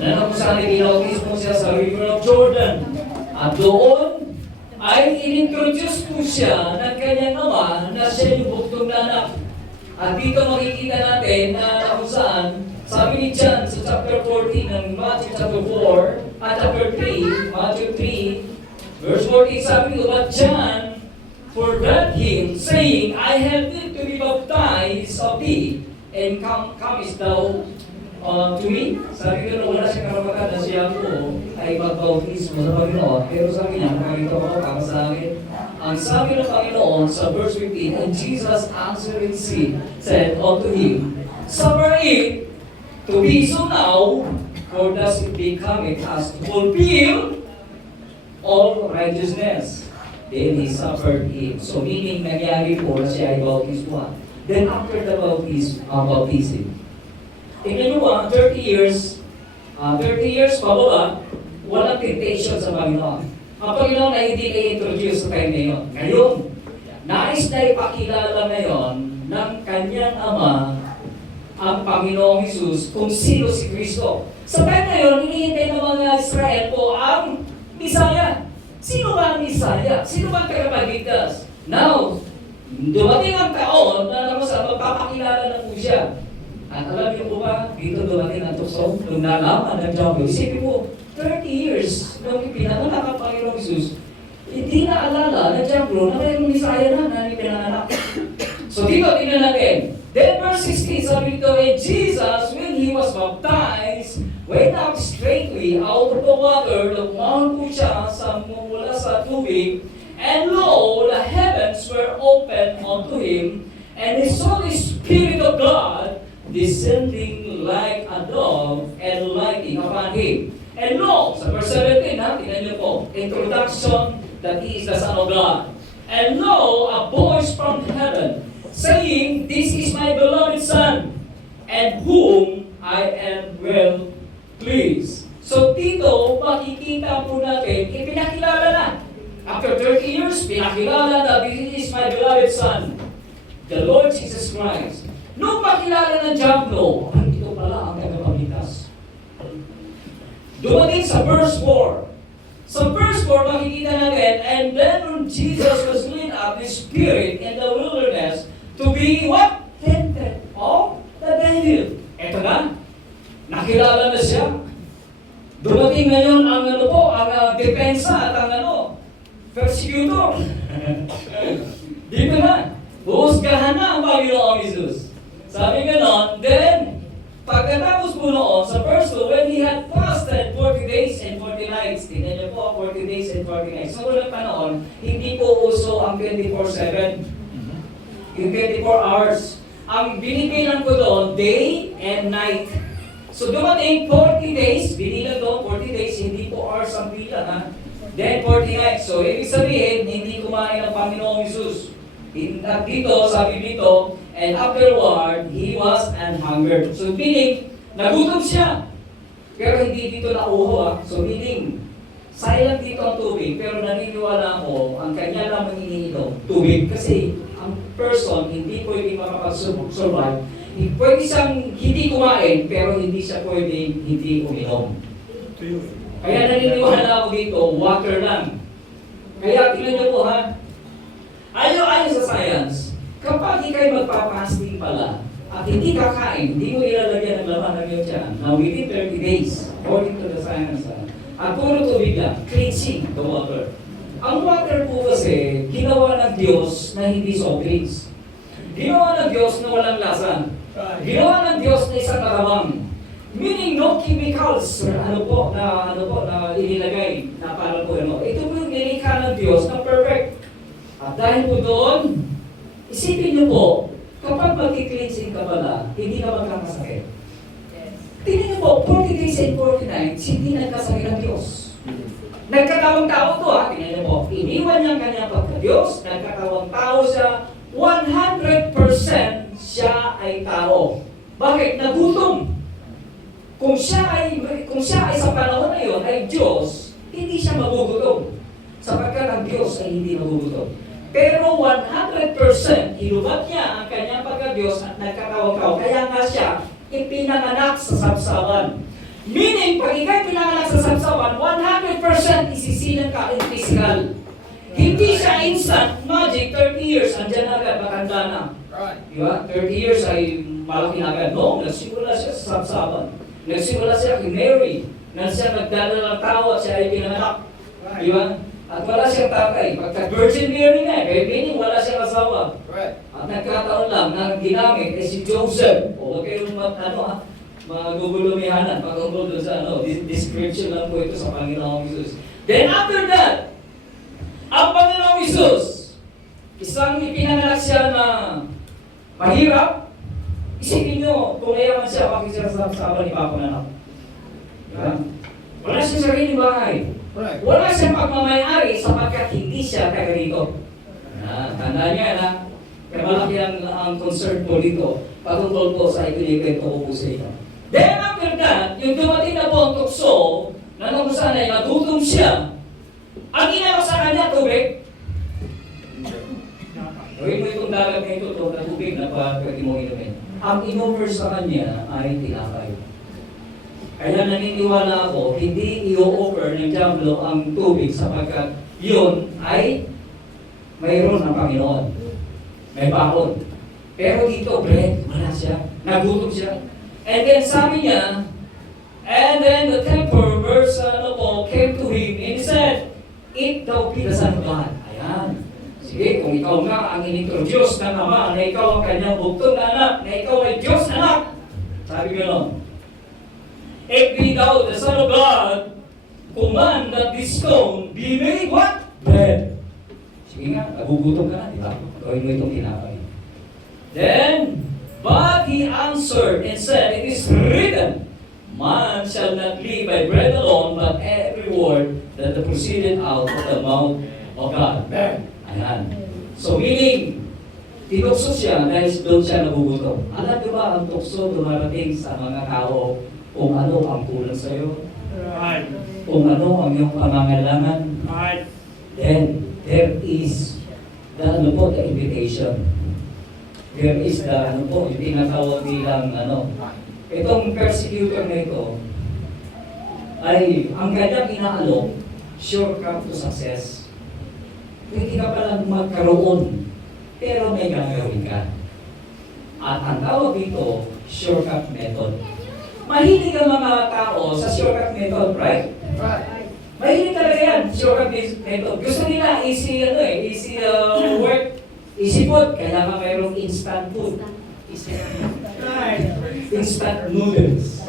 na kung saan ibinautismo siya sa River of Jordan. At doon ay inintroduce po siya ng kanyang ama na siya yung buktong na anak. At dito makikita natin na kung saan, sabi ni John sa chapter 14 ng Matthew chapter 4 at chapter 3, Matthew 3, verse 14, sabi ko, but John forbade him, saying, I have need to be baptized of thee, and comest thou to me? Sabi ko na wala siyang karapatan na siya po ay magbautismo sa Panginoon. Pero sabi niya, nakakita ko para sa akin. Ang sabi ng Panginoon sa verse 15, and Jesus answering said unto him, suffer it to be so now, for thus it becometh us to fulfill all righteousness. Then he suffered it. So meaning, nangyari po na siya ay bautismo. Then after the baptism, tingnan nyo 30 years pababa, walang temptation sa Panginoon. Ang Panginoon ay hindi na-introduce sa time na yun. Ngayon, nais na ipakilala ngayon ng kanyang ama ang Panginoong Jesus kung sino si Kristo. Sa time na yun, hinihintay ng mga Israel po ang Misaya. Sino ba ang Misaya? Sino ba ang tagapagligtas? Now, dumating ang taon na magpapakilala na po siya. At alam niyo po ba, dito dumating ang tukso, nung nalaman ng Diablo, isipin mo, 30 years nung ipinanganak ang Panginoong Jesus, hindi na alala ng Diablo na mayroong Misaya na ipinanganak. So dito, tingnan natin. Then verse 16, sabi dito, and Jesus, when he was baptized, went up straightway out of the water, lumaon po siya mula sa tubig, and lo, the heavens were opened unto him, and he saw the Spirit of God descending like a dove and lighting upon him. And lo, sa verse 17, tingnan niyo po, introduction that he is the Son of God. And lo, a voice from heaven, saying, this is my beloved Son, and whom I am well pleased. So dito, makikita po natin, ipinakilala na. After 30 years, pinakilala na, this is my beloved Son, the Lord Jesus Christ. Nung makilala ng Diablo, ay ito pala ang tagapagligtas. Dumating sa verse 4. Sa verse 4, makikita natin, and then when Jesus was led up the Spirit in the wilderness to be what? Tempted of the devil. Ito na, nakilala na siya. Dumating ngayon ang depensa at ang persecutor. Dito na, huhusgahan na ang Panginoong Jesus. Sabi ganon, then, pagkatapos po noon, sa verse 2, when he had fasted 40 days and 40 nights, tingnan niyo po, 40 days and 40 nights. Sa unang panahon, hindi po uso ang 24/7. Yung 24 hours. Ang binibilang ko doon, day and night. So dumating 40 days, binilang doon, 40 days, hindi po hours ang bilang, ha? Then 40 nights. So, ibig sabihin, hindi kumain ang Panginoong Jesus. Dito, sabi dito, and afterward, he was hungered. So, meaning, nagutom siya. Pero hindi dito nauho, ha? So, meaning, silent dito ang tubig, pero naniniwala ako, ang kanya lamang iniinom, tubig. Kasi, ang person, hindi pwede makapag-survive. Pwede siyang hindi kumain, pero hindi siya pwede hindi uminom. Kaya naniniwala ako dito, water lang. Kaya tingnan niyo po, ha? Ayon sa science, kapag ikay magpapasting pala at hindi kakain, hindi mo ilalagyan ng laman ng iyong tiyan, now within 30 days, according to the science, at puro tubig lang, cleansing the water. Ang water po kasi, ginawa ng Diyos na hindi soft drinks. Ginawa ng Diyos na walang lasa. Ginawa ng Diyos na isang karamang. Meaning no chemicals na inilagay na para po ito po yung nilikha ng Diyos na perfect. At dahil po doon, isipin niyo po, kapag magki-cleansing ka pala, hindi ka magkakasakit. Tingnan niyo po, 40 days and 40 nights, hindi nagkasakit ang Diyos. Nagkatawang tao to, ha? Tingnan niyo po, iniwan niya ang kanyang pagka-Diyos, nagkatawang tao siya, 100% siya ay tao. Bakit? Nagutom. Kung siya ay sa panahon na yun ay Diyos, hindi siya magugutom. Sapagkat ang Diyos ay hindi magugutom. Pero 100% inubat niya ang kanyang pagka-Diyos at nagkatawang tao. Kaya nga siya ipinanganak sa sabsaban. Meaning, pag ikaw'y pinanganak sa sapsapan, 100% isisilang ka in physical. Hindi siya instant, magic, 30 years, andyan agad, matanda na. Diba? 30 years ay malaki na agad. No, nagsimula siya sa sapsapan. Nagsimula siya kay Mary. Nang siya nagdala ng tao at siya ay pinanganak. Diba? At wala siyang tatay. Pagka Virgin Mary nga, kaya meaning wala siyang asawa. At nagkataon lang na ginamit ay si Joseph. O huwag kayong magugulumihanan pag-ungkol doon sa description lang po ito sa Panginoong Isus. Then after that, ang Panginoong Isus, isang ipinanganak siya na mahirap. Isipin nyo, kung mayaman siya, bakit siya sa ni Papa na diba? Wala siyang sariling bahay. Wala siyang pagmamayari sapagkat hindi siya taga rito. Tandaan niya na, kaya malaki ang concern po dito, patungkol po sa ikinikwento ko po sa inyo. Then after that, yung dumating na po ang tukso, na nung saan ay nagutom siya, ang ginagawa sa kanya, tubig. Gawin mo itong dagat na ito, na tubig na pwede mo inumin. Ang in-offer sa kanya ay tinapay. Kaya naniniwala ako, hindi i-offer ng Diablo ang tubig sapagkat yun ay mayroon ng Panginoon. May bakod. Pero dito, bread, wala siya. Nagutom siya. And then sabi niya, and then the temper, verse came to him, and he said, "Eat thou be the Son of God." Ayan. Sige, kung ikaw nga ang inintroduce ng Ama, na ikaw ang kanyang buktong na anak, na ikaw ay Diyos anak. Sabi gano'n, "If be thou the Son of God, command that this stone be made what? Bread." Sige nga, nagugutom ka na, di ba? Gawin mo itong tinapay. Then, but he answered and said, "It is written, man shall not live by bread alone, but every word that proceeded out of the mouth of God." Ayan. So meaning, tinukso siya dahil doon siya nagugutom. Alam niyo ba ang tukso dumarating sa mga tao kung ano ang kulang sa iyo? Kung ano ang iyong pangangailangan? Then, there is the invitation. There is the yung tinatawag bilang itong persecutor na ito ay ang kanyang inaalok, shortcut to success. Hindi ka palang magkaroon, pero may gagawin ka. At ang tawag dito, shortcut method. Mahilig ang mga tao sa shortcut method, right? Mahilig talaga yan, shortcut method. Gusto nila easy work, easy food, kaya mayroong instant food. Instant noodles.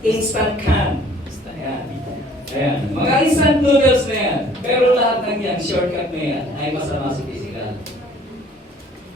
Instant can. Ayan. Mga instant noodles na yan. Pero lahat ng yan, shortcut na yan, ay masama sa physical.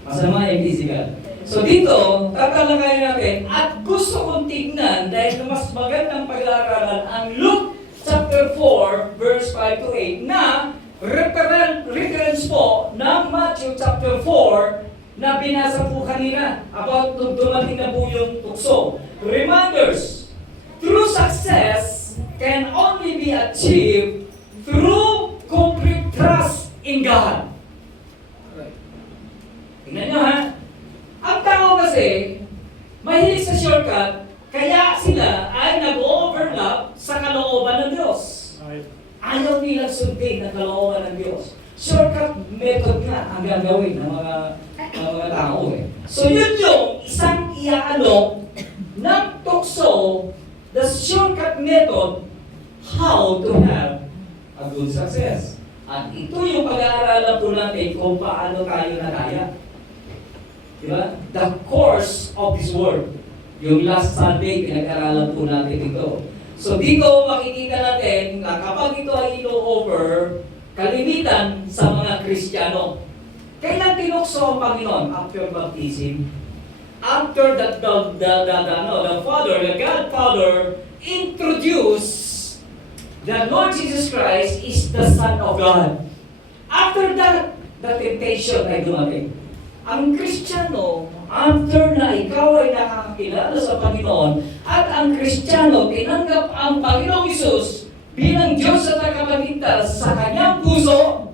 Masama yung physical. So dito, tatalakayin natin, at gusto kong tignan, dahil mas magandang pag-aaralan, ang Luke chapter 4, verse 5 to 8, na reference po ng Matthew chapter 4 na binasa po kanina about dumating na po yung tukso. Reminders, true success can only be achieved through complete trust in God. Tingnan nyo ha. Ang tao kasi, mahilig sa shortcut, kaya sila ay nag-overlap sa kalooban ng Diyos. Ayaw nilang sundin ang kalooban ng Diyos. Shortcut method nga ang gagawin ng mga tao eh. So yun yung isang iaalok ng tukso, the shortcut method, how to have a good success. At ito yung pag-aaralan po natin kung paano tayo nataya. Diba? The course of this word. Yung last Sunday, pinag-aaralan po natin ito. So dito makikita natin na kapag ito ay ino-over, kalimitan sa mga Kristiyano. Kailan tinukso ang Panginoon? After baptism. After that, the Father, the God Father, introduced the Lord Jesus Christ is the Son of God. After that, the temptation ay dumating. Ang Kristiyano, after na ikaw ay nakakakilala sa Panginoon, at ang Kristiyano tinanggap ang Panginoong Isus bilang Diyos at tagapagligtas sa kanyang puso,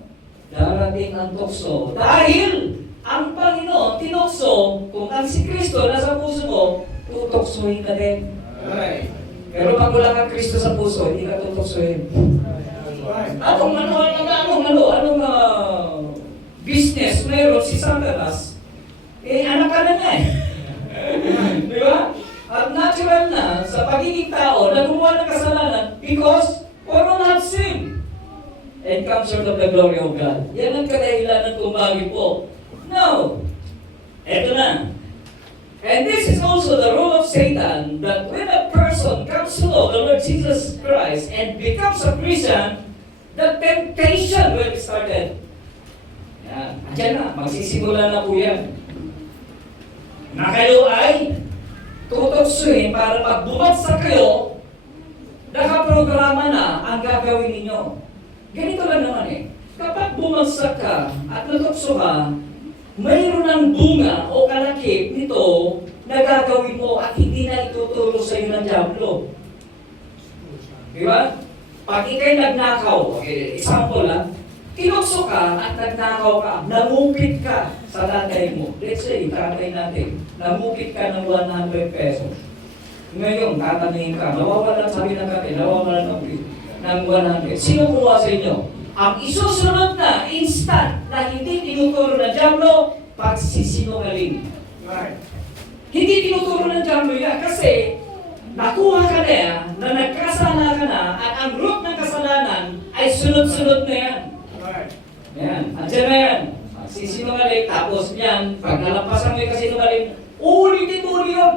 darating ang tukso. Dahil ang Panginoon tinukso, kung ang si Kristo nasa puso mo, tutoksohin ka din. Pero pag wala kang Kristo sa puso, hindi ka tutuksohin. Anong business mayroon si Satanas? Anak ka na niya eh. Di ba? At natural na sa pagiging tao na gumawa ng kasalanan because for all have sinned and come short of the glory of God. Yan ang kadahilanan kung bakit po. No. Eto na. And this is also the rule of Satan, that when a person comes to know the Lord Jesus Christ and becomes a Christian, the temptation will be started. Yan. Andiyan na. Magsisimula na po yan. Na kayo ay tutoksuhin para pag bumagsak kayo, nakaprograma na ang gagawin ninyo. Ganito lang naman eh. Kapag bumagsak ka at natukso ka, mayroon ng bunga o kalakip nito na gagawin mo at hindi na ituturo sa iyo ng Diablo. Di ba? Pag ikay nagnakaw, okay, example lang, tinukso ka at nagnakaw ka, namupit ka sa tatay mo. Let's say, tatay natin, namupit ka ng 100 pesos. Ngayon, tatanungin ka, nawawalan sabi ng tatay, nawawalan ng 100. Sino kumuha sa inyo? Ang isusunod na instant na hindi tinuturo ng Diablo, pagsisinungaling. Right. Hindi tinuturo ng Diablo yan kasi nakuha ka na yan, na nagkasala ka na, at ang root ng kasalanan ay sunod-sunod na yan. Right. Yan, andyan na yan. Pagsisinungaling, tapos yan, pag nalampasan mo yung kasinungaling, ulitin-uli yun.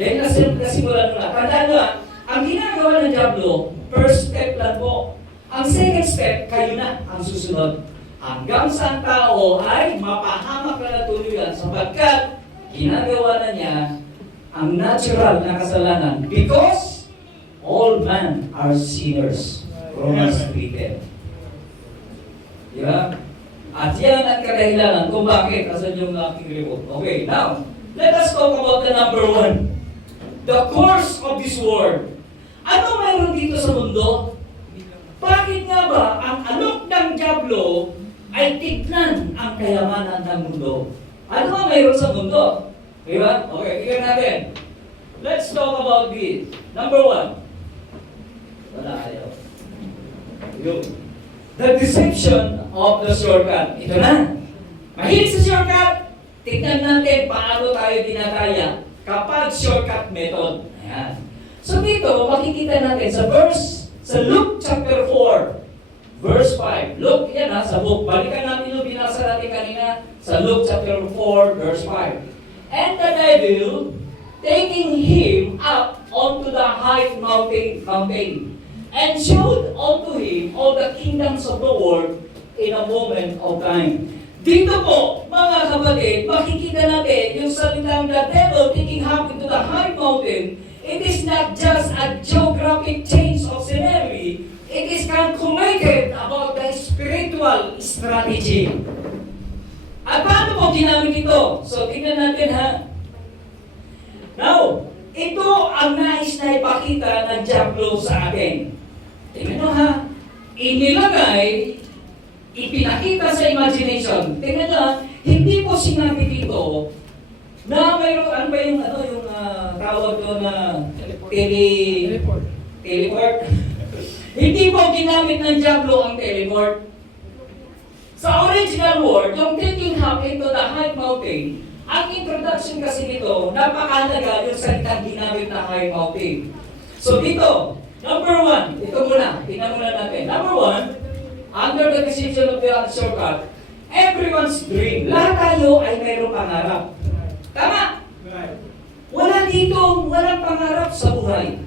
Dahil nasimulan mo na. Tandaan mo ang ginagawa ng Diablo, first step lang po. Ang second step, kayo na ang susunod. Hanggang sa ang tao ay mapahamak na tuluyan sapagkat ginagawa na niya ang natural na kasalanan because all men are sinners. Romans 3:10. Diba? At yan ang kadahilanan kung bakit. Asan yung aking report? Okay, now, let us talk about the number 1. The course of this world. Ano mayroon dito sa mundo? Bakit nga ba ang alok ng Diablo ay tignan ang kayamanan ng mundo? Ano nga mayroon sa mundo? Diba? Okay, tignan natin. Let's talk about this. Number 1. Wala ayaw. Yun. The deception of the shortcut. Ito na. Mahilig sa shortcut. Tignan natin paano tayo dinadaya kapag shortcut method. Ayan. So dito, makikita natin sa Luke chapter 4, verse 5. Look, yan sa book. Balikan natin yung binasa natin kanina sa Luke chapter 4, verse 5. And the devil, taking him up onto the high mountain, and showed unto him all the kingdoms of the world in a moment of time. Dito po, mga kapatid, makikita natin yung salitang the devil taking him into the high mountain. It is not just a geographic change of scenery. It is calculated about the spiritual strategy. At paano po ginamit ito? So, tingnan natin ha. Now, ito ang nais na ipakita ng Diablo sa atin. Tingnan nyo ha. Inilagay, ipinakita sa imagination. Tingnan nyo ha. Hindi po sinabi dito na mayroon, ano ba yung tawag doon na teleport? Hindi po ginamit ng Diablo ang teleport. Sa original word, yung taking him into the high mountain, ang introduction kasi nito, napakahalaga yung salitang ginamit na high mountain. So dito, number 1, ito muna, tingnan muna natin. Number 1, under the decision of the shortcut, everyone's dream. Lahat tayo ay mayroong pangarap. Tama? Wala dito, walang pangarap sa buhay.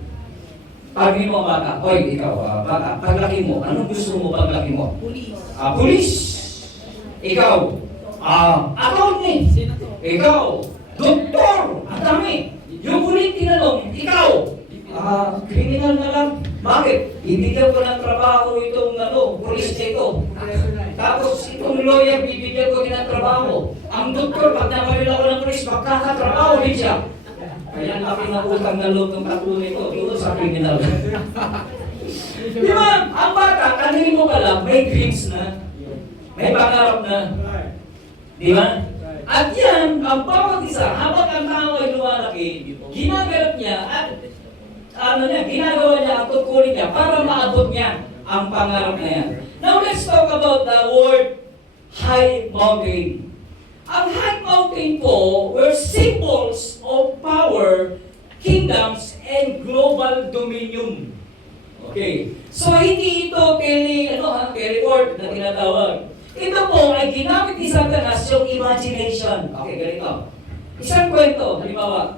Pag mo bata, oy, ikaw, bata, paglaki mo, anong gusto mo paglaki mo? Pulis. Pulis. Ikaw, attorney. Ikaw, doktor. Ang dami. Yung ulit tinanong, ikaw, kriminal na lang. Bakit? Bibigyan ko ng trabaho itong pulis na ito. Tapos itong lawyer, bibigyan ko din ng trabaho. Ang doktor, pag namalil ako ng pulis, magkakatrabaho din siya. Kaya laki na utang na loob ng tatlo nito, ito sa criminal. Di ba? Ang bata, kanina mo pala, may dreams na. May pangarap na. Di ba? At yan, ang bawat isa, habang ang tao ay lumalaki, ginagalap niya at ginagawa niya ang tungkulin niya para maabot niya ang pangarap na yan. Now let's talk about the word high mountain. Ang high mountain po were symbols of power, kingdoms, and global dominion. Okay. So hindi ito teleport na tinatawag. Ito po ay ginamit ni Satanas yung imagination. Okay, ganito. Isang kwento, halimbawa,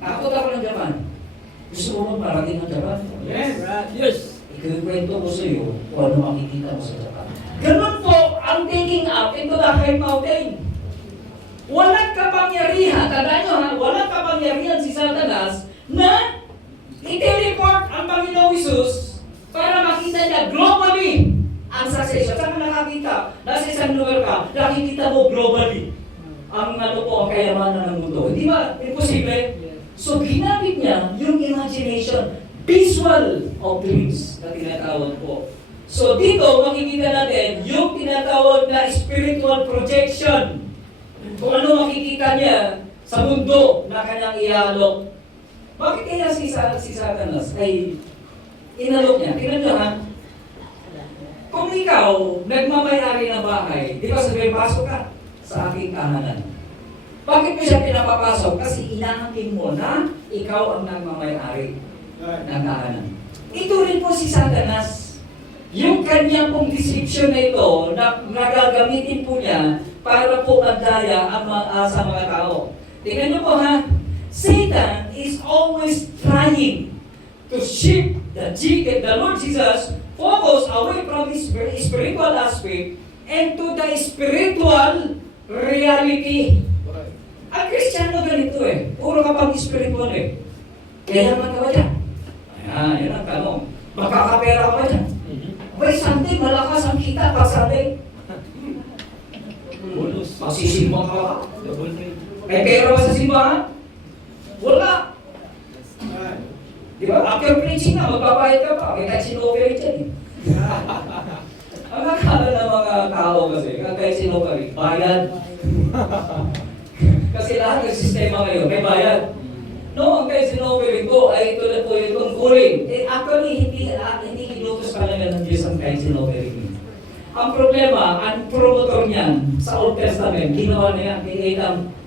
takot ako ng Japan. Gusto mo marating ng Japan? Yes. Ikukwento ko sa iyo kung ano makikita mo sa Japan. Ganun po ang taking up into the high mountain. Walang kapangyarihan, tandaan nyo ha, walang kapangyarihan si Satanas na i-teleport ang Panginoong Isus para makita niya globally ang success. Saan ka nakakita? Nasa isang lugar ka, nakikita mo globally ang ang kayamanan ng mundo. Di ba? Imposible. So, ginamit niya yung imagination, visual of dreams na tinatawag po. So, dito makikita natin yung tinatawag na spiritual projection. Kung ano makikita niya sa mundo na kanyang ihalok. Bakit kaya si Satanas ay inalok niya? Tingnan niyo ha. Kung ikaw, nagmamayari ng bahay, di ba sabihin, pasok ka sa aking tahanan. Bakit mo siya pinapapasok? Kasi inaangkin mo na ikaw ang nagmamayari ng tahanan. Ito rin po si Satanas. Yung kanyang pong description na ito, na nagagamitin po niya para po magdaya ang sa mga tao. Tingnan niyo po ha, Satan is always trying to shift the Lord Jesus focus away from his spiritual aspect and to the spiritual reality. Ang Kristiyano ganito puro kapag spiritual Kaya naman ka ba dyan? Ayan, yan ang tanong. Makakapera ka ba dyan? May Sunday, malakas ang kita pag Sunday. Magsisimba ka ba? May pera ba sa simbahan? Wala. Di ba? After preaching na, magbabayad ka pa. May kahit sinoferi dyan Ang akala ng mga tao kasi, kahit sinoferi, bayad. Kasi lahat ng sistema ngayon, may bayad. No, ang kahit sinoferi ko ay tulad po yung tungkulin. Actually, hindi inutos talaga ng Diyos ang kahit sinoferi. Ang problema, ang promotor niyan sa Old Testament, ginawa niya kay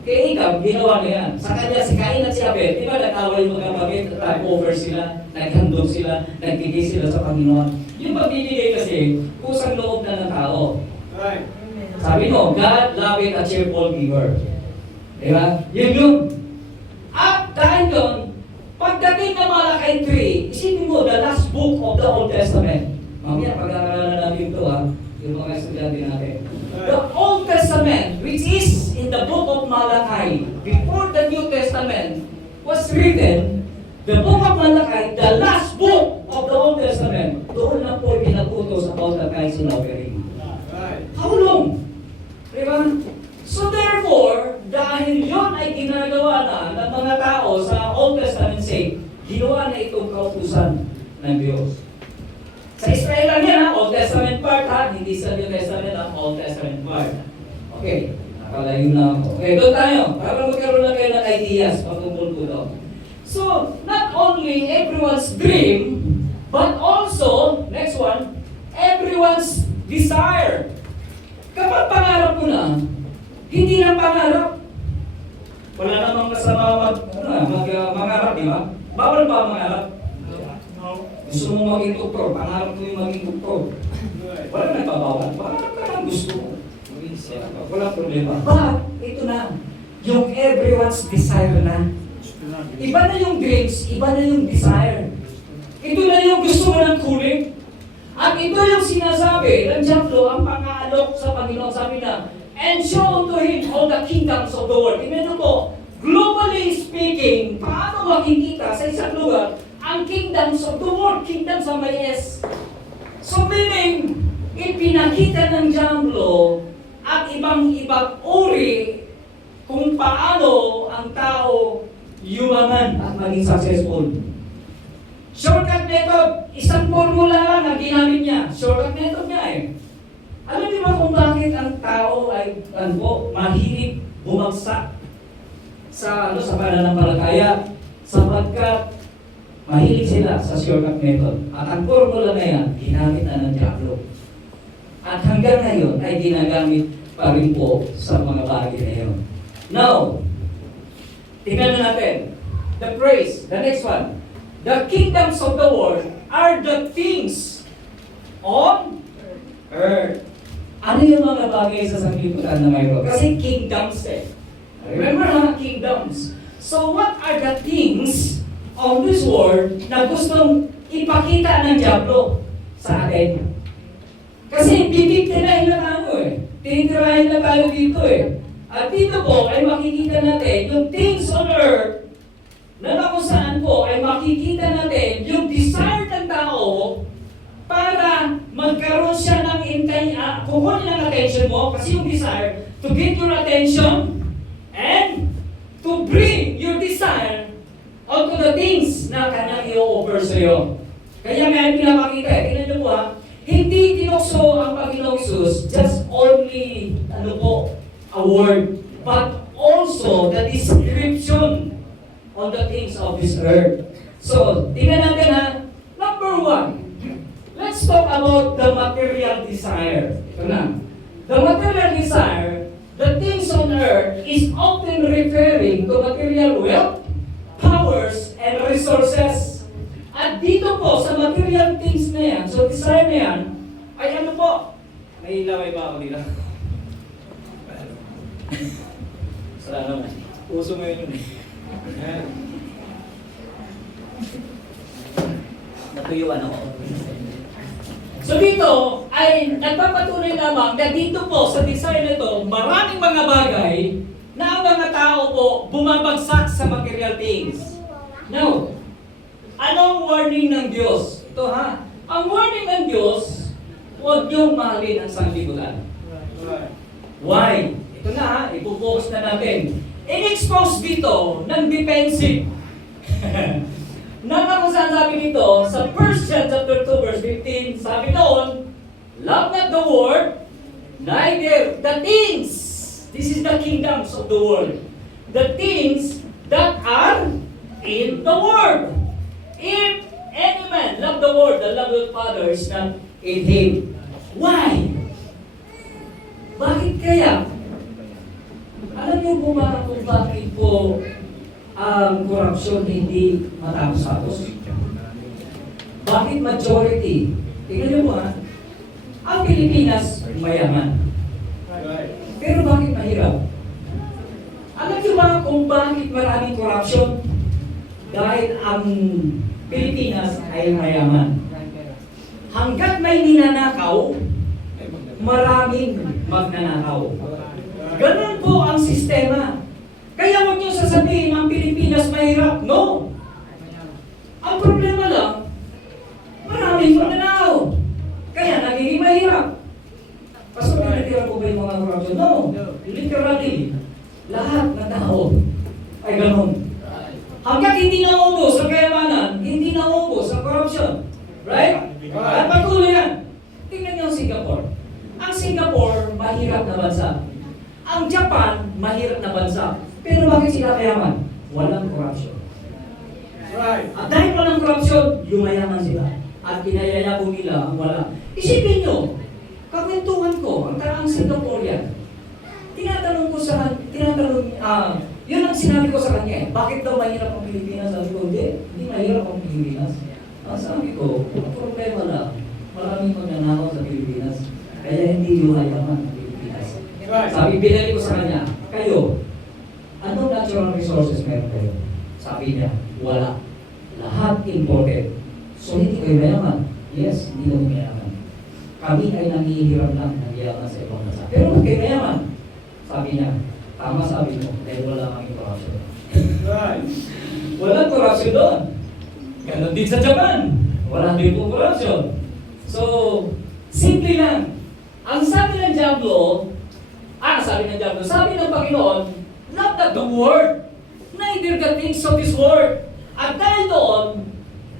Acab, ginawa niya yan. Sa kanya, si Cain at si Abel, di ba nag-away yung magkapagit, nag-over sila, naghandog sila, nagbigay sila sa Panginoon. Yung pagbibigay kasi, kusang loob na ng tao. Right. Sabi mo, God loveth a cheerful giver. Di ba? Yun. At dahil yun, pagdating ng Malakay 3, isipin mo, the last book of the Old Testament. Mamaya, pag-aaralan natin ito yung mga estudyante natin. The Old Testament, which is in the book of Malachi, before the New Testament was written, the book of Malachi, the last book of the Old Testament, doon lang po pinag-utos about the tithes and offering. How long? Diba? So therefore, dahil yon ay ginagawa na ng mga tao sa Old Testament sake, ginawa na itong kautusan ng Diyos. Sa Israel lang yan Old Testament part hindi sa New Testament ang Old Testament part. Okay, nakalayo na ako. Okay, doon tayo, para magkaroon lang kayo ng ideas patungkol po doon. So, not only everyone's dream, but also, next one, everyone's desire. Kapag pangarap mo na, hindi lang pangarap. Wala namang masama mangarap, di ba? Bawal ba mangarap? Gusto mo maging doktor, pangarap mo yung maging doktor. Wala na nagpabawal. Pangarap ka lang gusto mo. Wala problema. But, ito na. Yung everyone's desire na. Iba na yung dreams, iba na yung desire. Ito na yung gusto mo ng kuling. At ito yung sinasabi ng Diablo, ang pang-aalok sa Panginoon. Sabi na, and show to him all the kingdoms of the world. Tingnan po, globally speaking, paano makikita sa isang lugar ang kingdoms of the world, kingdoms sa may S. So meaning, ipinakita ng Diablo at ibang uri kung paano ang tao yumaman at maging successful. Shortcut method, isang formula lang ang ginamit niya. Shortcut method niya Alam niyo ba kung bakit ang tao ay mahilig bumagsak sa pananampalataya? Sapagkat Mahilig sila sa shortcut method. At ang formula na yan, ginamit na ng Diablo. At hanggang ngayon ay ginagamit pa rin po sa mga bagay na yun. Now, tingnan na natin. The praise, the next one. The kingdoms of the world are the things on earth. Ano yung mga bagay sa sanglibutan na mayroon? Kasi kingdoms eh. Remember ha, kingdoms. So what are the things on this world na gustong ipakita ng Diablo sa atin? Kasi bibigtirahin na tayo eh. Tinitirahin na tayo dito eh. At dito po ay makikita natin yung things on earth na kung saan po ay makikita natin yung desire ng tao para magkaroon siya ng kukunin ng attention mo kasi yung desire to get your attention and to bring your desire onto the things na kanyang i-offer sa iyo. Kaya nga pinapakita eh. Tingnan niyo po ha. Hindi tinukso ang Panginoong Jesus just only a word, but also the description on the things of this earth. So, tingnan natin ha. Number one, let's talk about the material desire. Ito na. The material desire, the things on earth is often referring to material wealth, powers, and resources. At dito po, sa material things na yan, so desire na yan, ay ano po? May ilaway ba ako dito? Sa ano? Uso mo yun. Natuyuan ako. So dito ay nagpapatunay lamang na dito po sa desire nito, maraming mga bagay na ang mga tao po bumabagsak sa material things. Now, anong warning ng Diyos? Ito ha. Ang warning ng Diyos, huwag niyong mahalin ang sanglibutan. Why? Ito na ha, ipupokus na natin. In-expose dito ng defensive. Kung saan sabi dito, sa 1 John chapter 2 verse 15, sabi doon, love not the world, neither the things. This is the kingdoms of the world. The things that are in the world. If any man love the world, the love of the Father is not in him. Why? Bakit kaya? Alam niyo po ba kung bakit po ang korupsyon hindi matapos-tapos? Bakit majority? Tingnan niyo po ha. Ang Pilipinas, mayaman. Pero bakit mahirap? Alam niyo ba kung bakit maraming korupsyon? Dahil ang Pilipinas ay mayaman. Hanggat may ninanakaw, maraming magnanakaw. Ganun po ang sistema. Kaya huwag niyo sasabihin ang Pilipinas mahirap. No. Ang problema lang, maraming magnanakaw. Kaya nagiging mahirap. Pastor, pinatira po ba yung mga korupsyon? No. Literally, lahat ng tao ay ganun. Hanggat hindi naubos ang kayamanan, hindi naubos ang korupsyon. Right? At patuloy yan. Tingnan niyo ang Singapore. Ang Singapore, mahirap na bansa. Ang Japan, mahirap na bansa. Pero bakit sila mayaman? Walang korupsyon. Right. At dahil walang korupsyon, yumayaman sila. At kinayaya po nila ang wala. Isipin nyo, kakwentuhan ko, ang Singaporean, yun ang sinabi ko sa kanya eh. Bakit daw mahirap ang Pilipinas? Sabi ko, hindi mahirap ang Pilipinas. Sabi ko, ang problema lang, maraming magnanakaw sa Pilipinas. Kaya hindi yumayaman ang Pilipinas. Sabi, binali ko sa kanya, kayo, anong natural resources meron kayo? Sabi niya, wala. Lahat imported. So hindi kayo mayaman? Yes, hindi kami mayaman. Kami ay nangihiram lang ng yaman sa ibang bansa. Pero kayo mayaman? Sabi niya, tama sabi mo, dahil wala kami korupsyon. Walang korupsyon doon. Ganon din sa Japan. Wala din po korupsyon. So, simple lang. Ang sabi ng Diablo, sabi ng Panginoon, not that the world, neither the things of this world. At dahil doon,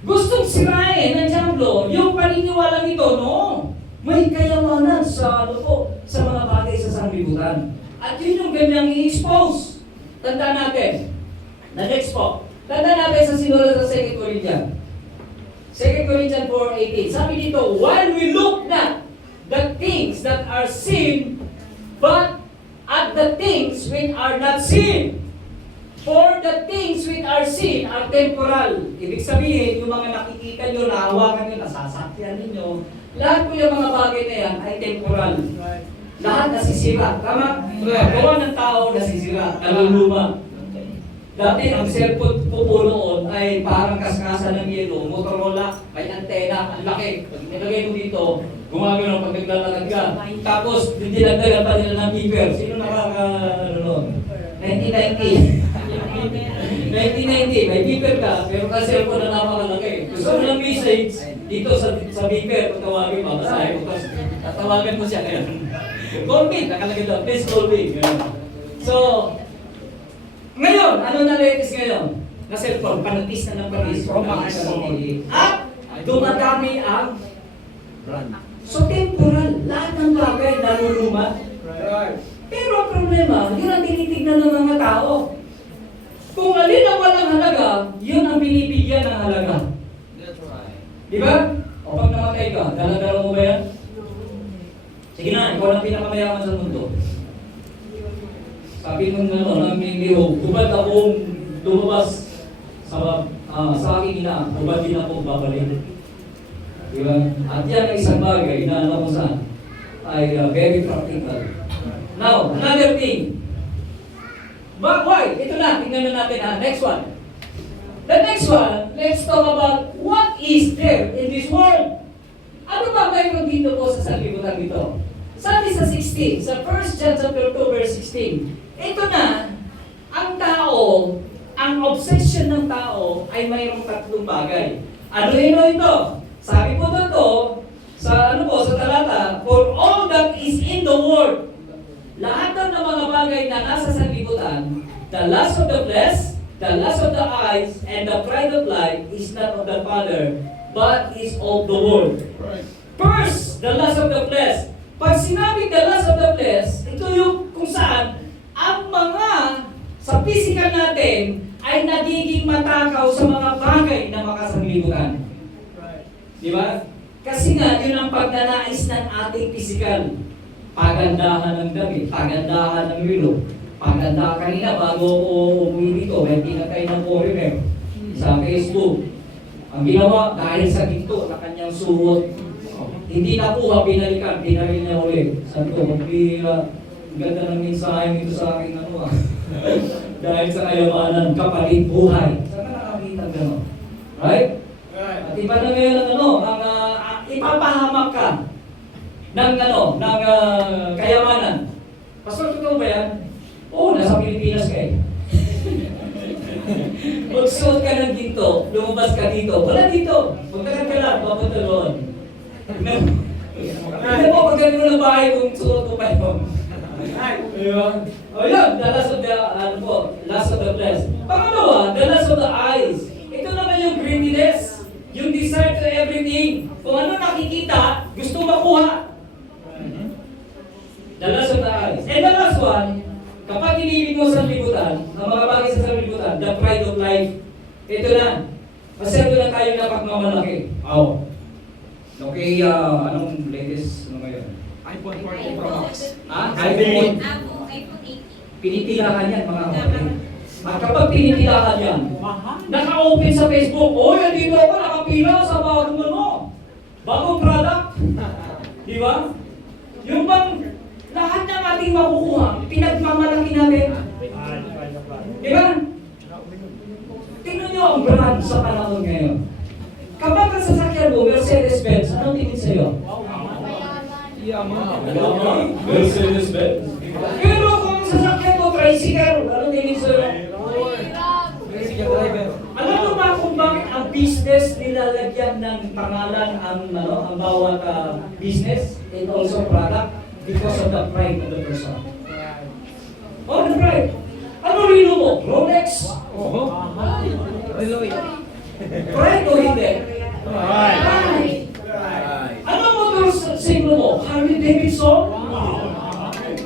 gustong sirain ng Diablo yung paniniwala nito, no? May kayamanan sa mga bagay sa sanglibutan. At yun yung ganyang i-expose. Tandaan natin. The next po. Tanda natin sa sinulat sa 2 Corinthians. 2 Corinthians 4:18. Sabi dito, while we look not the things that are seen, but at the things which are not seen. For the things which are seen are temporal. Ibig sabihin, yung mga nakikita nyo, nahawakan nyo, nasasakyan ninyo, lahat po yung mga bagay na yan ay temporal. Lahat nasisira. Tama? Gawa ng tao nasisira, naluluma. Dati ang cellphone po po noon ay parang kaskasan ng yelo, Motorola, may antena, ang laki. Pag nilagay mo dito, gumagano pag naglalakad ka. Tapos, dinagdagan pa nila ng beeper. Sino ano noon? 1990. 1990, may beeper ka, pero ka cellphone na napakalaki. Gusto mo ng message, dito sa beeper, kung tawagin mo, basahin mo, tapos tatawagan mo siya ngayon. Call me, nakalagay doon, please call me. So, ngayon, ano na latest ngayon? Na cellphone, panatis na ng panis. At dumadami ang brand. So temporal, lahat ng bagay naluluma. Pero ang problema, yun ang tinitignan ng mga tao. Kung alin ang walang halaga, yun ang binibigyan ng halaga. Di ba? O pag namatay ka, dala-dala mo ba yan? Sige na, ikaw ang pinakamayaman sa mundo. Sabi nung ng Leo, hubad akong lumabas sa aking ina, hubad din akong babalik. Diba? At yan ang isang bagay na alam mo saan ay very practical. Now, another thing. But why? Ito na, tingnan na natin ha. Next one. The next one, let's talk about what is there in this world. Ano ba mayroon dito po sa sanlibutan dito? Sabi sa 16, sa 1 John chapter 2 verse 16, ito na, ang tao, ang obsession ng tao ay mayroong tatlong bagay. Ano ito? Sabi po dito, sa sa talata, for all that is in the world, lahat ng mga bagay na nasa sanlibutan, the lust of the flesh, the lust of the eyes, and the pride of life is not of the Father, but is of the world. First, the lust of the flesh. Pag sinabi the lust of the flesh, ito yung kung saan ang mga sa physical natin ay nagiging matakaw sa mga bagay na makasanglibutan. Di ba? Kasi nga, yun ang pagnanais ng ating physical. Pagandahan ng damit, pagandahan ng relo. Paganda kanina, bago ako umuwi dito, may pinatay ng foreigner sa Facebook. Ang ginawa, dahil sa ginto na kanyang suot, hindi nakuha, binalikan, binaril niya ulit. Sabi ko, ganda ng mensahe ito sa akin dahil sa kayamanan, kapalit buhay. Saan ka nakakita gano'n? Right? At iba na ngayon ang ipapahamak ka ng kayamanan. Pastor, totoo ba yan? Oo, nasa Pilipinas ka eh. Magsuot ka ng ginto, lumabas ka dito. Wala dito. Magtagal ka lang, papunta doon. Hindi mo, pag ganun ng bahay kung suot ko pa yun. O yun, the lust of the, lust of the flesh. Pangalawa, the lust of the eyes. Ito naman yung greediness, yung desire to everything. Kung ano nakikita, gusto makuha. The lust of the eyes. And the last one, kapag inibig mo sa libutan, ang mga bagay sa libutan, the pride of life. Ito na. Masyado na tayo na pagmamalaki. Okay, anong latest ngayon? iPhone 14 Pro Max. iPhone. iPhone 18. Pinitilahan yan, mga kapatid. At kapag pinitilahan yan, naka-open sa Facebook, yan dito ako, nakapila sa bagong product. Di ba? Yung bang lahat ng ating makukuha, pinagmamalaki natin. Di ba? Tingnan nyo ang brand sa panahon ngayon. Kapag ang sasakyan mo, Mercedes-Benz, anong tingin sa'yo? Mercedes-Benz. Pero kung ang sasakyan mo, tricycle, anong tingin sa'yo? Alam mo ba kung bakit ang business nilalagyan ng pangalan ang bawat business and also product? Because of the pride of the person. The pride. Ano rino mo? Rolex? Pride o hindi? Pride. Ano motor signo mo? Harley Davidson?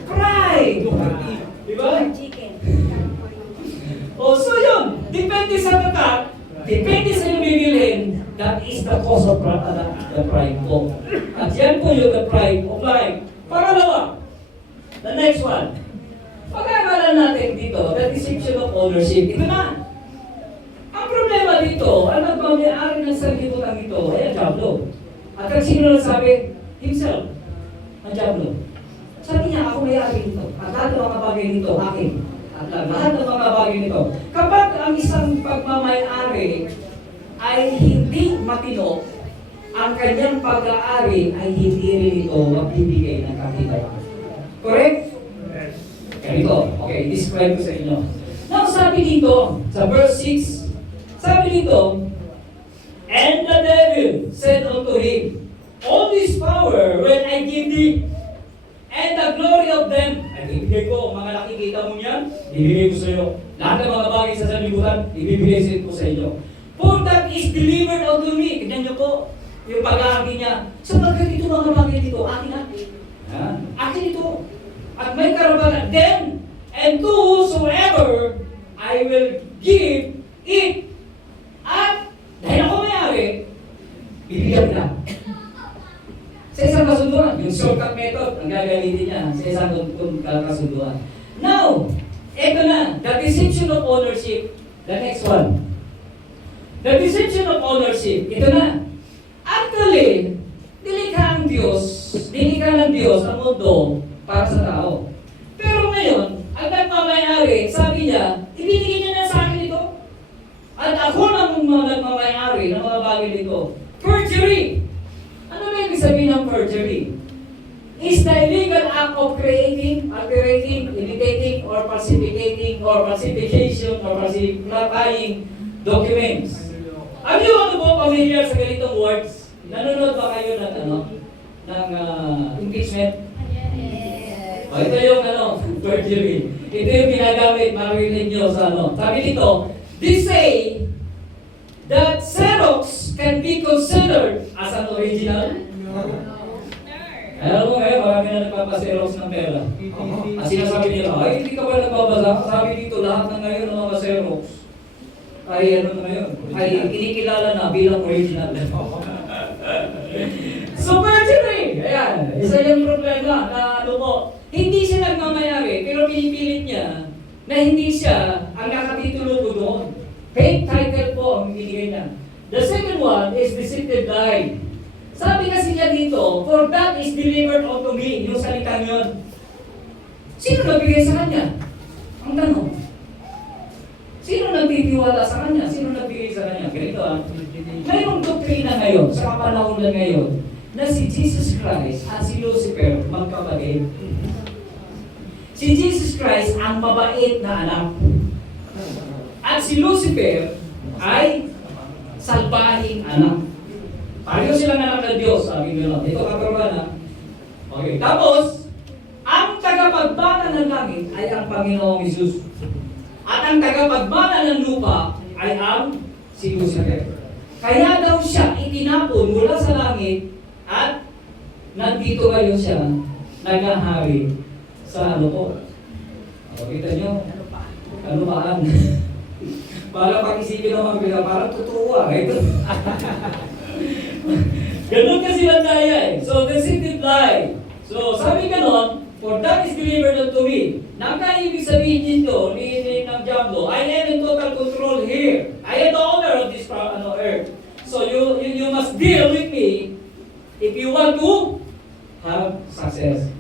Pride. Diba? So yun, depende depende sa tatak, depende sa iyong bibilhin, that is the cause of the pride po. At yan po yung the pride of life. Pangalawa, the next one. Pag-aaralan natin dito, the deception of ownership. Ito na. Ang problema dito, ang nagmamayari ng sanlibutan ito ay ang Diablo. At ang sino nagsabi? Himself. Ang Diablo. Sabi niya, ako may-ari nito. At lahat ng mga bagay nito, akin. At lahat ng mga bagay nito. Kapag ang isang pagmamayari ay hindi matino, ang kanyang pag-aari ay hindi rin ito magbibigay ng kakitaan. Correct? Ganito. Okay, describe ko sa inyo. Now, sabi dito, sa verse 6, sabi dito, and the devil said unto him, all this power will I give thee, and the glory of them, ay ibigay ko, mga nakikita mo niyan, ibigay ko sa iyo. Lahat ng mga bagay sa sanlibutan, ibibigay ko sa inyo. For that is delivered unto me. Tignan niyo po, yung pag-aari niya. So, pagkat ito mga bagay dito, akin. Akin ito. At may karapatan. Then, and to whosoever I will give it. At, dahil ako may-ari, bibigyan kita. Sa isang kasunduan, yung shortcut method, ang gagamitin niya sa isang kasunduan. Now, eto na, the deception of ownership, the next one. The deception of ownership, ito na. Actually, nilikha ng Diyos ang mundo para sa tao. Pero ngayon, ang nagmamayari, sabi niya, ibinigay niya na sa akin ito. At ako na nagmamayari ng mga bagay nito. Perjury! Ano na ibig sabihin ng perjury? Is the illegal act of creating, alterating, imitating, or falsification, or falsifying documents. Ano yung ano po familiar sa ganitong words? Nanonood ba kayo ng impeachment? O, ito yung perjury. Ito yung ginagamit, marinig nyo sa Sabi dito, they say that Xerox can be considered as an original. Alam mo ngayon, marami na nagpapaserox ng pera. Ang sinasabi nila, ay hindi ka ba nagbabasa? Sabi dito, lahat ng ngayon ng mga Xerox ay ano na ngayon, ay kinikilala na bilang original. So perjury! Ayan, isa yung problema na hindi siya nagmamayari, pero pinipilit niya na hindi siya ang nakatitulo po doon. Fake title po ang binigay niya. The second one is deceptive lie. Sabi kasi niya dito, for that is delivered unto me, yung salitang yun. Sino nagbigay sa kanya? Ang tanong. Sino nagtitiwala sa kanya? Sino nagbigay sa kanya? Ganito mayroong doktrina ngayon, sa kapanahon na ngayon, na si Jesus Christ at si Lucifer magkapatid. Si Jesus Christ ang mabait na anak. At si Lucifer ay salbahing anak. Pareho silang anak ng Diyos, sabi nila. Ito katrabahan na. Okay, tapos, ang tagapagbana ng langit ay ang Panginoong Jesus. At ang tagapagbana ng lupa ay ang si Lucifer. Kaya daw siya itinapon mula sa langit at nandito ngayon siya naghahari sa po. Kita nyo? Kalupaan. Para pag-isipin naman kita, parang totoo ito. Ganun kasi bandaya So, deceptive lie. So, sabi ganon, for that is delivered unto me. Nangkaibig sabihin dito ng Diablo, I am in total control here. I am the owner of this earth. So you must deal with me if you want to have success.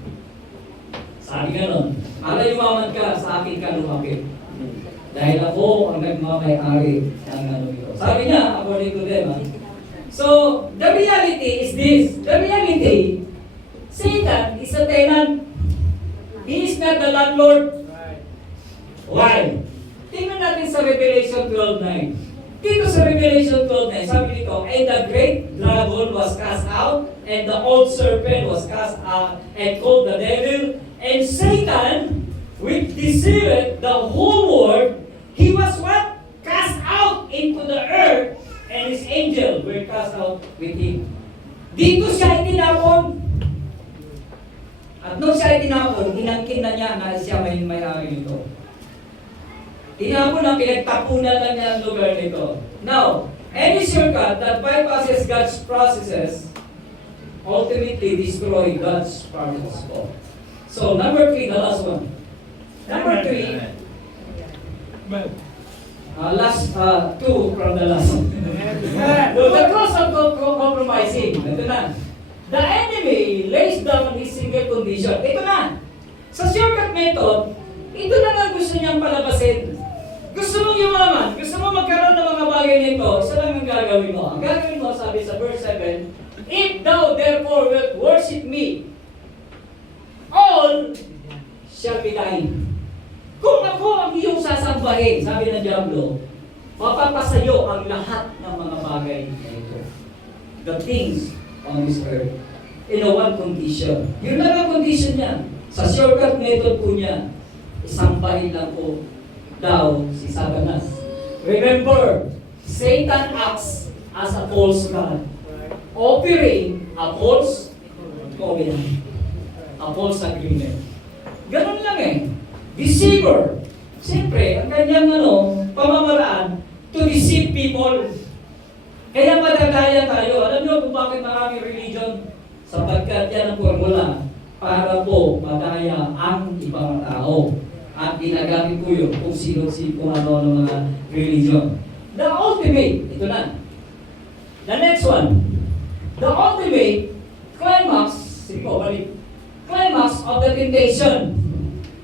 Sabi ganon, para yumaman ka, sa akin ka lumapit. Dahil ako ang nagmamayari ng ito. Sabi niya, according to them. So, the reality is this. The reality, Satan is a tenant. He is not the landlord. Why? Tingnan natin sa Revelation 12:9. Dito sa Revelation 12:9, sabi dito, and the great dragon was cast out, and the old serpent was cast out, and called the devil, and Satan, which deceived the whole world, he was what? Cast out into the earth, and his angel were cast out with him. Dito siya itinapon. At nung siya itinapon, inangkin na niya na siya may-ari nito. Tinapon na, pinagtapunan lang niya ang lugar nito. Now, any shortcut that bypasses God's processes ultimately destroy God's purpose po. So, number 3, the last one. Number 3, last 2 from the last one. The cross of compromising. Ito na. The enemy lays down his single condition. Ito na. Sa shortcut method, ito na nga gusto niyang palabasin. Gusto mong yumaman, gusto mo magkaroon ng mga bagay nito, isa lang ang gagawin mo. Ang gagawin mo, sabi sa verse 7, if thou therefore wilt worship me, all shall be thine. Kung ako ang iyong sasambahin, sabi ng Diablo, mapapasayo ang lahat ng mga bagay na ito. The things on this earth. In a one condition. Yun lang ang condition niya. Sa shortcut method po niya, isambahin lang po daw si Satanas. Remember, Satan acts as a false god, offering a false covenant, a false agreement. Ganun lang eh. Deceiver. Siyempre, ang kanyang pamamaraan to deceive people. Kaya madadaya tayo. Alam niyo kung bakit maraming religion? Sapagkat yan ang formula para po madaya ang ibang tao. At ginagamit po yun kung sino-sino ano ng mga religion. The ultimate, ito na. The next one. The ultimate climax, sige po, balik. Climax of the temptation.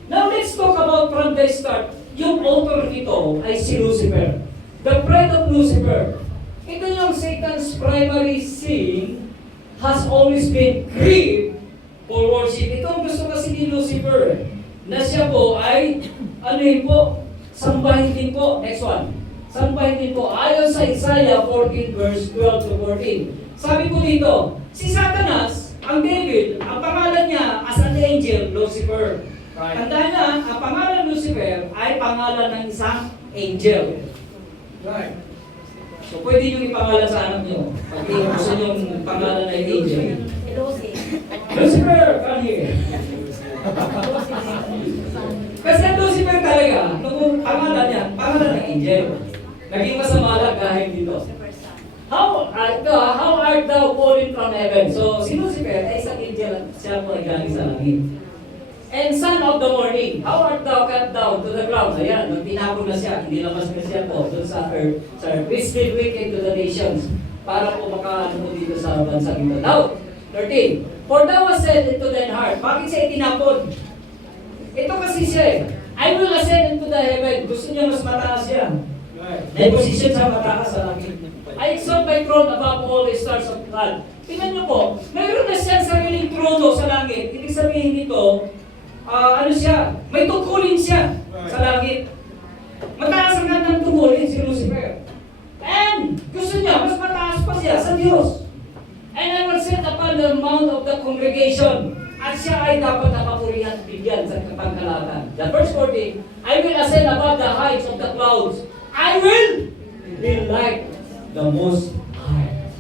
Now let's talk about from the start. Yung author nito ay si Lucifer. The pride of Lucifer. Ito yung Satan's primary sin has always been greed for worship. Ito ang gusto kasi ni Lucifer. Na siya po ay, sambahin din po. Next one. Sambahin din po. Ayon sa Isaiah 14 verse 12 to 14. Sabi po dito, si Satanas, ang devil, ang pangalan niya as an angel, Lucifer. Right. Tandaan na, ang pangalan Lucifer ay pangalan ng isang angel. Right. So pwede nyo ipangalan sa anak nyo. Pag gusto nyo yung pangalan ng angel. Lucifer, come here. Kasi ang Lucifer talaga, nung pangalan niya, pangalan ng angel. Naging masama lang dahil dito. How art thou fallen from heaven? So, si Lucifer ay isang angel, siya po ay galing sa langit. And son of the morning, how art thou cut down to the ground? Ayan, nung tinapon na siya, hindi labas na siya po doon sa earth. Which did wicked to the nations, para po makaano mo dito sa bansang ito. Now, 13. For thou hast said into thine heart. Bakit siya itinapon? Ito kasi siya eh. I will ascend into the heaven. Gusto niya mas mataas siya. May position sa mataas sa langit. I exalt my throne above all the stars of God. Tingnan niyo po, mayroon na siyang sariling trono sa langit. Ibig sabihin nito, may tungkulin siya sa langit. Mataas ang kanyang tungkulin si Lucifer. And gusto niya, mas mataas pa siya sa Diyos. And I will set upon the mount of the congregation. At siya ay dapat napapurihan bigyan sa kapangkalatan. The verse 14, I will ascend above the heights of the clouds. I will be like the Most High.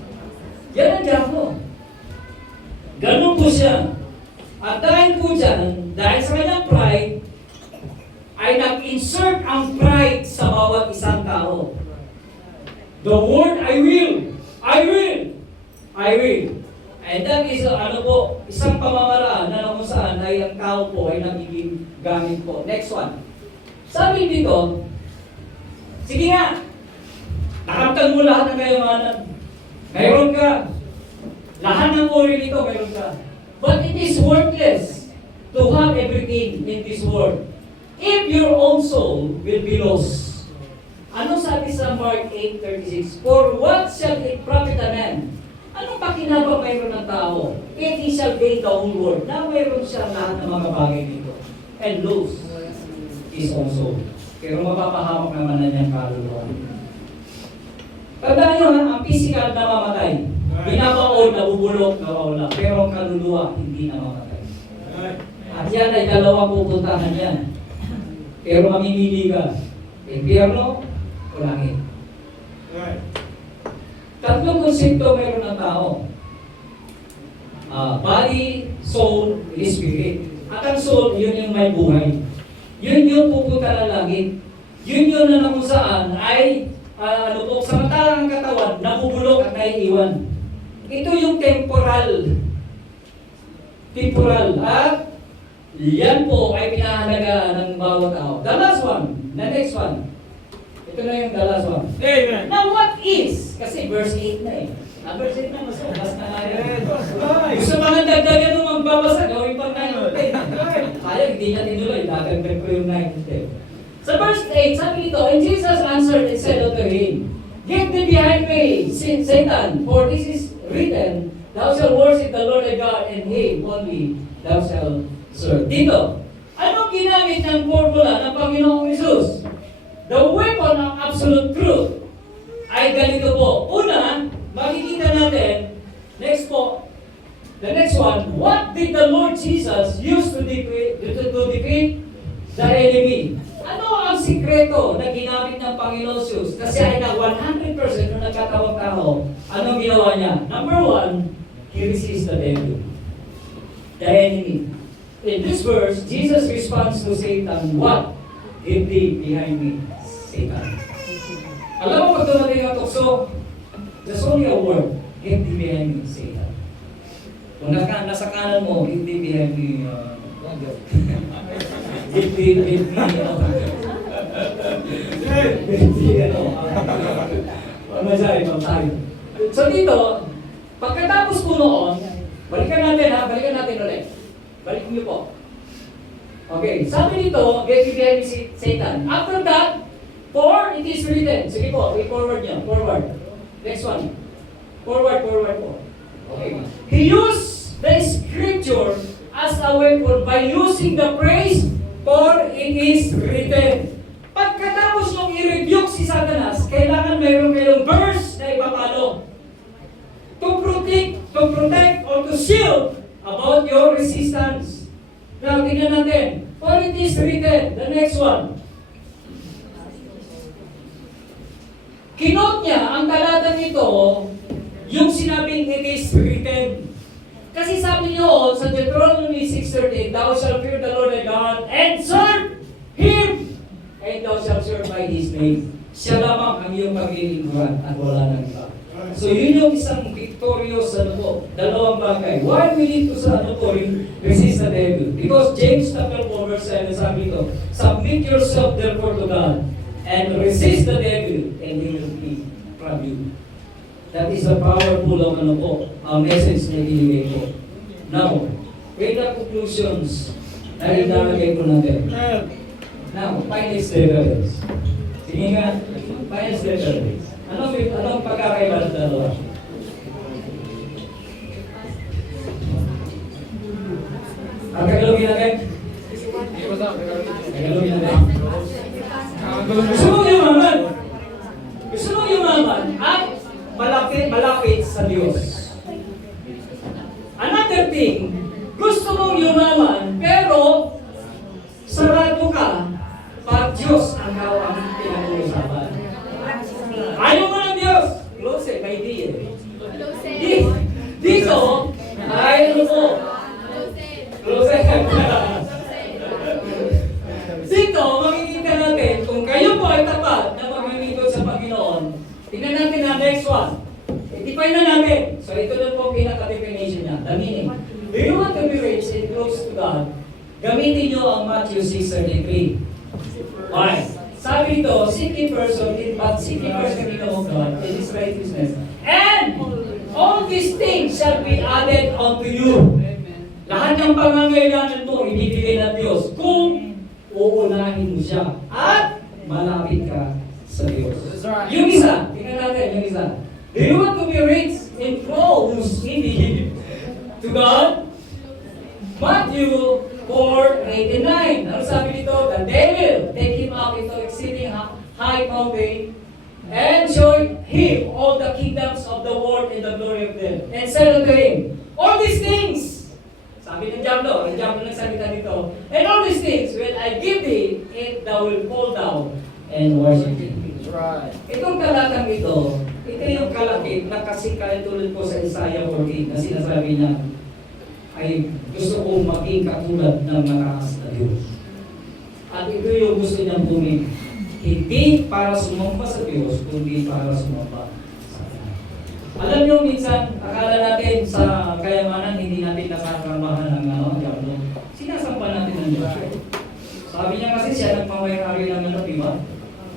Yan ang diablo. Ganun po siya. At dahil po dyan, dahil sa kanyang pride, ay nag-insert ang pride sa bawat isang tao. The word I will. And that is, isang pamamaraan na kung saan ay ang tao po ay nagiging gamit po. Next one. Sabi dito, sige nga, nakamtan mo lahat ng kayamanan. Mayroon ka. Lahat ng uri nito, mayroon ka. But it is worthless to have everything in this world if your own soul will be lost. Ano sabi sa Mark 8:36? For what shall it profit a man? Anong pakinabang mayroon ng tao? If he shall gain the whole world, na mayroon siya lahat ng mga bagay dito. And lose his own soul. Pero mapapahamak naman na niyang kaluluwa. Tandaan nyo ang physical na mamatay. Binabaon, nabubulok, nawawala. Pero ang kaluluwa, hindi namamatay. At yan ay dalawang pupuntahan yan. Pero mamimili ka. Impyerno o langit. Tatlong konsepto mayroon ng tao. Body, soul, spirit. At ang soul, yun yung may buhay. Yun yung pupunta na langit. Yun na kung saan ay samantalang ang katawan, nabubulok at naiiwan. Ito yung temporal. At yan po ay pinahalaga ng bawat tao. The last one, the next one. Ito na yung the last one. Amen. Now what is? Kasi verse 8 na eh. Verse 8 na, mas na nga yun. Gusto mga dagdagan nung magbabasa, gawin pang 9 kaya hindi niya tinuloy, dadagdag ko yung 9. Sa verse 8, sabi nito, and Jesus answered and said unto him, Get thee behind me, Satan, for this is written, Thou shalt worship the Lord thy God, and Him only thou shalt serve. Dito, anong ginamit ng formula ng Panginoong Hesus? The weapon of absolute truth ay ganito po. Una, makikita natin, next po, the next one, what did the Lord Jesus use to defeat the enemy? Ano ang sikreto na ginamit ng Panginoon Jesus? Kasi ay na 100% nung nagkatawang tao, anong ginawa niya? Number one, He resists the devil, the enemy. In this verse, Jesus responds to Satan, what? Get thee behind me, Satan. Alam mo pag dumating ang tukso, there's only a word, get thee behind me, Satan. Kung nasa kanan mo, get thee behind me, So dito, pagkatapos po noon, balikan natin ulit. Balik niyo po. Okay, sabi dito, get you behind me, Satan. After that, for it is written. Sige po, forward niyo, forward. Next one. Forward po. Okay. He used the scripture as a weapon by using the praise, for it is written. Pagkatapos nung i-rebuke si Satanas, kailangan mayroon kayong verse na ipapalo. To protect, or to shield about your resistance. Now, tingnan natin. For it is written, the next one. Kinote niya ang talatang ito, yung sinabing it is written. Kasi sabi niyo sa Deuteronomy 6:13, Thou shalt fear the Lord thy God and serve Him, and thou shalt serve by His name. Siya lamang ang iyong paglilingkuran at wala nang iba. So yun yung isang victorious dalawang bagay. Why we need to resist the devil? Because James chapter 4 verse 7 sabi ito, Submit yourself therefore to God and resist the devil and he will flee from you. That is a powerful message na ibigay ko. Now, with the conclusions na ilalagay ko natin. Now, final statements. Sige nga, final statements. Anong pagkakaiba ng dalawa? Ang kagalugin natin? Kagalugin natin. Gusto mong yumaman? Gusto mong yumaman at malapit sa Diyos. Another thing, gusto mong yumaman pero sarado ka pag Diyos ang pinag-uusapan. Ayaw mo ng Diyos. Close it, may di eh. Dito, ay ano po? Close it. Dito, makikita natin kung kayo po ay tapat na maglilingkod sa Panginoon. Tingnan natin ang next one. I-define na natin. So ito na po pinaka-definition niya. The meaning. Do you want to be rich and close to God? Gamitin niyo ang Matthew 6:33. Why? Sabi ito, seek ye first the kingdom of God and His righteousness. And all these things shall be added unto you. Lahat ng pangangailangan mo, ibibigay ng Diyos kung uunahin mo siya at malapit ka sa Diyos. Yung isa, tingnan natin yung isa. Do you want to be rich and close indeed to God? Matthew 4:89. Ano sabi dito? The devil take him up into exceeding high mountain and show him all the kingdoms of the world and the glory of them. And said unto him, all these things, sabi ng Diablo nagsalita dito, and all these things when I give thee, it thou will fall down and worship me. Right. Itong talatang ito yung kalakip na kasi tulad po sa Isaiah 14 na sinasabi niya, ay gusto kong maging katulad ng mataas na Diyos. At ito yung gusto niyang Hindi para sumamba sa Diyos, kundi para sumamba sa atin. Alam nyo, minsan, akala natin sa kayamanan, hindi natin nasakaramahan ng diablo. Sinasamba natin ng Diyos. Sabi niya kasi siya nagmamayari ng di ba?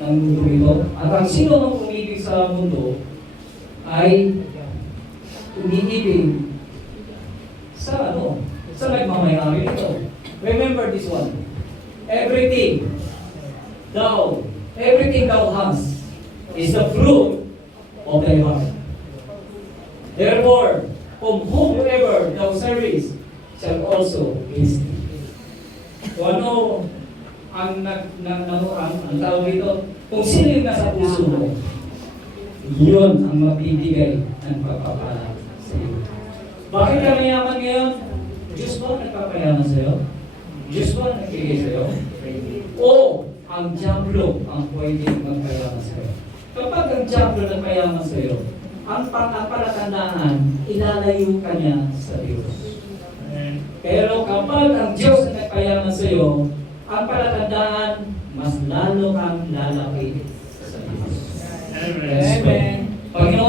Ng mundo ito. At ang sino mang umibig sa mundo ay umiibig sa sa nagmamayari nito. Remember this one. Everything thou hast is the fruit of thy heart. Therefore, from whomsoever thou servest shall also taste. Kung ano ang tawag dito, kung sino yung nasa puso mo, yun ang mabibigay ng pagpapala sa iyo. Bakit ka mayaman ngayon? Diyos ba nagpapayaman sa iyo? Diyos ba nagbigay sa iyo? O ang diablo ang pwedeng magpayaman sa iyo? Kapag ang diablo nagpayaman sa iyo, ang palatandaan, ilalayo ka niya sa Diyos. Pero kapag ang Diyos ang nagpayaman sa iyo, ang palatandaan, mas lalo kang lalapit sa Diyos. Amen. Panginoon,